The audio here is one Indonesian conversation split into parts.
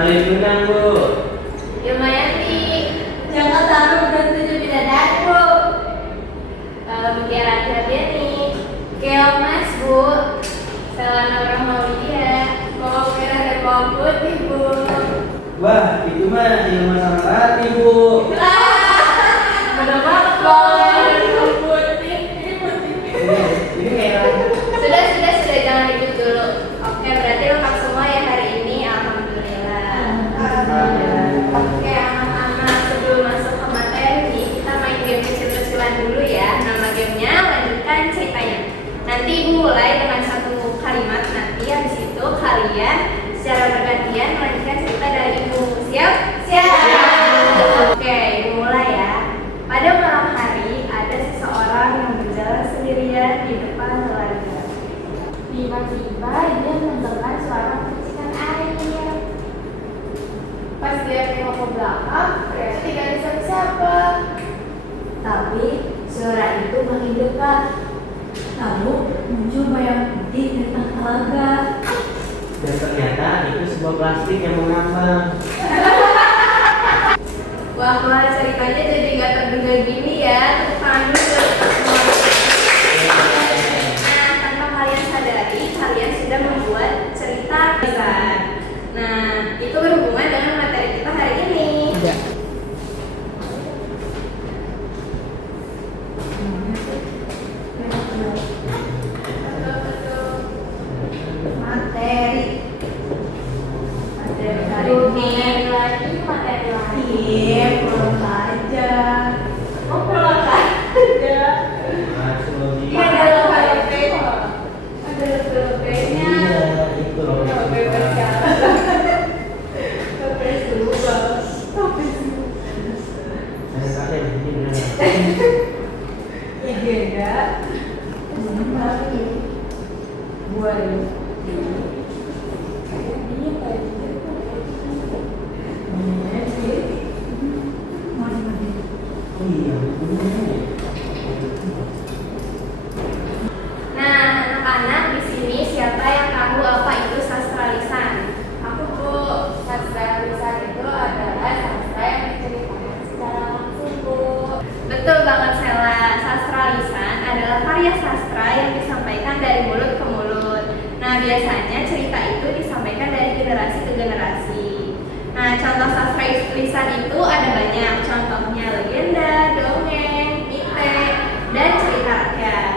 Kenalin Gunang, Bu. Ilmayanti, jangan taruh dan 7 bidadari, Bu. Mutiara Atiabeni, Keomas, Bu. Selana Rahmaulia, bawang merah dan bawang putih, Bu. Wah, itu mah ilmu sama rati, Bu. Bener banget, bawang merah dan bawang putih. Ini kayak Sudah, jangan ribut dulu. Oke, berarti lengkap semua ya hari ini. Alhamdulillah. Oke, anak-anak, sebelum masuk ke materi, kita main game kecil-kecilan dulu ya. Nama gamenya lanjutkan ceritanya. Nanti Ibu mulai dengan satu kalimat. Nanti habis itu kalian secara bergantian melanjutkan cerita dari Ibu. Siap? Siap. Oke, Ibu mulai ya. Pada malam hari ada seseorang yang berjalan sendirian di depan telaga. Tiba-tiba dia mendengar suara percikan air. Pas dia tengok ke belakang, ternyata tidak ada siapa-siapa. Tapi suara itu makin dekat. Lalu muncul bayang putih di tengah telaga. dan ternyata itu sebuah plastik yang mengambang. Wah, ceritanya jadi nggak terduga gini ya. Tepuk tangan dulu untuk semua. Nah, tanpa kalian sadari, kalian sudah membuat cerita besar. Nah, itu berhubungan dengan materi kita hari ini. Tidak. Betul. Materi hari ini lagi materi lagi. Iya, pulang aja. Oh, pulang aja. Masuk lagi. Iya, ada lope. Ada lopenya. Iya, itu loh. Lope berjalan. Lope subah. Lope subah. Saya pakai di sini benar. Iya, enggak. Tapi buat Oh iya, benar. Nah, anak-anak di sini siapa yang tahu apa itu sastra lisan? Aku, Bu. Sastra lisan itu adalah sastra yang diceritakan secara langsung, Bu. Betul banget, Sela. Sastra lisan adalah karya sastra yang disampaikan dari mulut ke mulut. Nah, biasanya cerita itu disampaikan dari generasi ke generasi. Nah, contoh sastra lisan itu ada banyak. Contohnya legenda, dongeng, mite, dan cerita rakyat.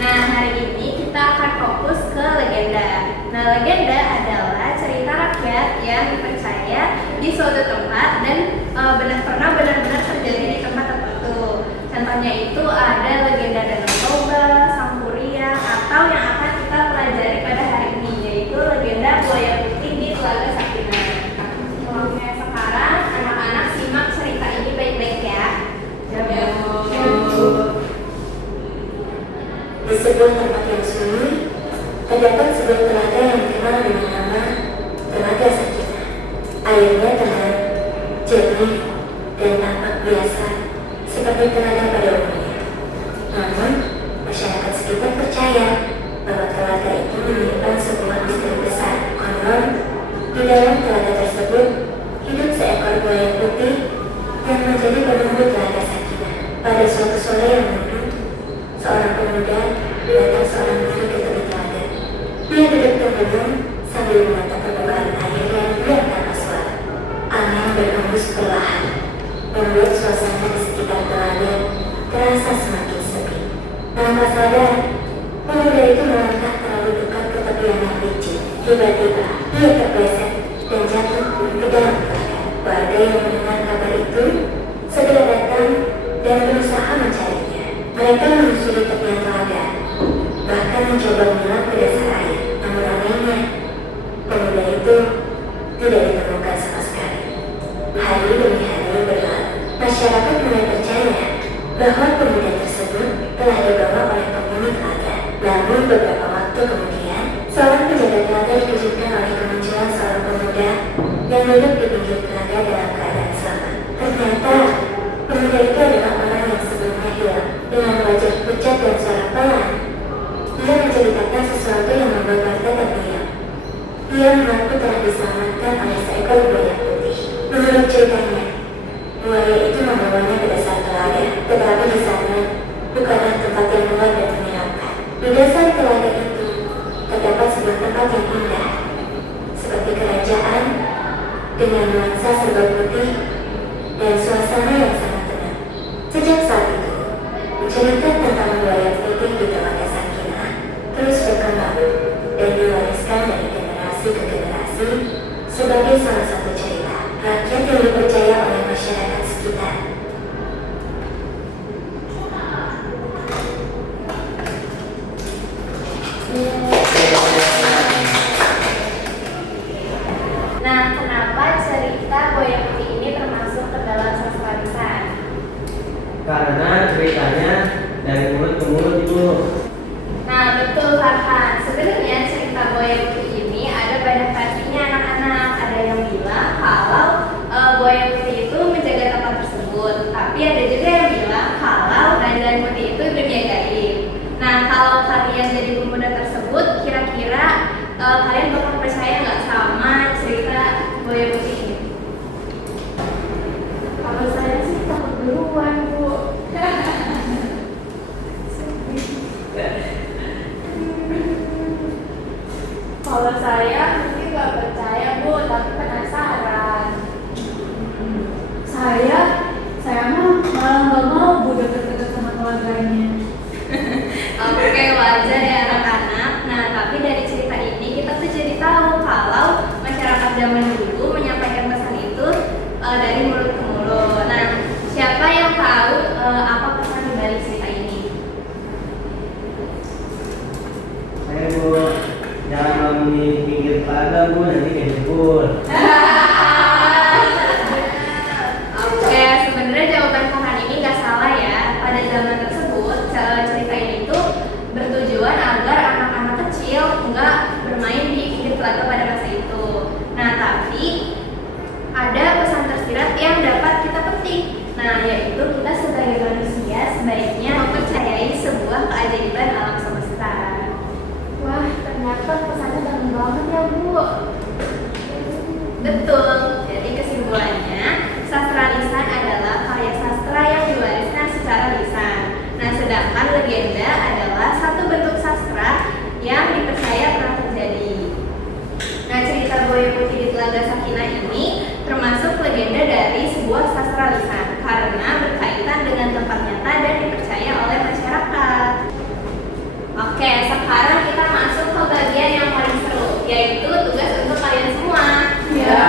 Nah, hari ini kita akan fokus ke legenda. Nah, legenda adalah cerita rakyat yang dipercaya di suatu tempat dan benar-benar terjadi di tempat tertentu. Contohnya itu ada legenda Danau Toba, Sangkuriang, atau yang akan kita pelajari pada hari ini, yaitu legenda buaya putih di Telaga Sakinah. Oke, sekarang anak-anak simak cerita ini baik-baik ya. Di sebuah tempat yang sunyi, terdapat sebuah telaga yang dikenal dengan nama Telaga Sakinah. Airnya tenang, jernih, dan tampak biasa seperti telaga pada umumnya. Namun, masyarakat sekitar percaya bahwa telaga itu menyimpan sebuah misteri besar. Konon, di dalam telaga tersebut hidup seekor buaya putih yang menjadi penunggu Telaga Sakinah. Pada suatu sore yang mendung, seorang pemuda datang seorang diri ke tepi telaga. Dia duduk termenung sambil menatap permukaan air yang biar tanpa suara. Angin berhembus perlahan, membuat suasana di sekitar telaga terasa semakin sepi. Tanpa sadar, pemuda itu melangkah terlalu dekat ke tepian yang licin. Tiba-tiba, dia terpleset dan jatuh ke dalam telaga. Warga yang mendengar kabar itu segera datang dan berusaha mencarinya. Mereka menyusuri tepian telaga, bahkan mencoba menyelam ke dasar air. Namun anehnya, pemuda itu tidak ditemukan sama sekali. Hari demi hari berlalu, masyarakat mulai percaya bahwa pemuda tersebut telah dibawa oleh penghuni telaga. Namun beberapa waktu kemudian, seorang penjaga telaga dikejutkan oleh kemunculan seorang pemuda yang duduk di pinggir telaga dalam keadaan selamat. Ternyata, pemuda itu adalah orang yang sebelumnya hilang. Dengan wajah pucat dan suara pelan, dia menceritakan sesuatu yang membuat warga terdiam. Dia mengaku telah diselamatkan oleh seekor dengan nuansa serba putih dan suasana yang sangat tenang. Sejak saat itu, menceritakan tentang buaya putih di Telaga Sakinah terus berkembang dan diwariskan dari generasi ke generasi sebagai salah satu cerita rakyat yang dipercaya oleh masyarakat sekitar. Nah, kenapa cerita buaya putih ini termasuk ke dalam sastra lisan? Karena ceritanya dari mulut ke mulut itu. Nah, betul Farhan. Sebenarnya cerita buaya putih ini ada banyak versinya anak-anak. Ada yang bilang kalau buaya putih itu menjaga tempat tersebut. Tapi ada juga yang bilang kalau dan putih itu dunia gaib. Nah, kalau kalian jadi pemuda tersebut, kira-kira kalian bakal percaya nggak sama cerita buaya putih ini? Kalau saya sih takut duluan, Bu. Kalau saya mungkin nggak percaya, Bu, tapi penasaran. Saya mah malah nggak mau Bu deket-deket sama keluarganya. Oke, wajar ya anak-anak. Nah, tapi dari cerita ini kita tuh jadi tahu kalau masyarakat zaman dulu menyampaikan pesan itu dari mulut ke mulut. Nah, siapa yang tahu apa pesan dari cerita ini? Saya Bu, jangan malam di pinggir telaga Bu, nanti kejebur. Oke, sebenarnya jawaban Farhan ini nggak salah ya. Pada zaman tersebut, cerita ini tuh bertujuan agar anak-anak kecil nggak bermain di pinggir telaga pada masa itu. Nah, tapi ada pesan tersirat yang dapat kita petik. Nah, yaitu kita sebagai manusia sebaiknya mempercayai sebuah keajaiban alam semesta. Wah, ternyata pesannya dalam banget ya Bu. Betul. Jadi kesimpulannya, sastra lisan adalah karya sastra yang diwariskan secara lisan. Nah, sedangkan legenda adalah satu bentuk sastra yang dipercaya pernah terjadi. Nah, cerita buaya putih di Telaga Sakinah ini termasuk legenda dari sebuah sastra lisan karena berkaitan dengan tempat nyata dan dipercaya oleh masyarakat. Oke, sekarang kita masuk ke bagian yang paling seru, yaitu tugas untuk kalian semua. Ya.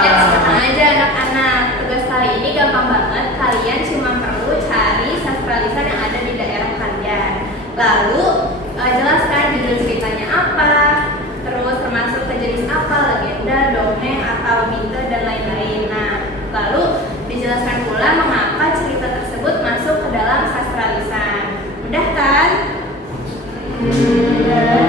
Ya, tenang aja anak-anak. Tugas kali ini gampang banget. Kalian cuma perlu cari sastra lisan yang ada di daerah kalian. Lalu jelaskan judul ceritanya apa, terus termasuk sejenis apa, legenda, dongeng, atau mite dan lain-lain. Nah, lalu dijelaskan pula mengapa cerita tersebut masuk ke dalam sastra lisan. Mudah kan? Mudah.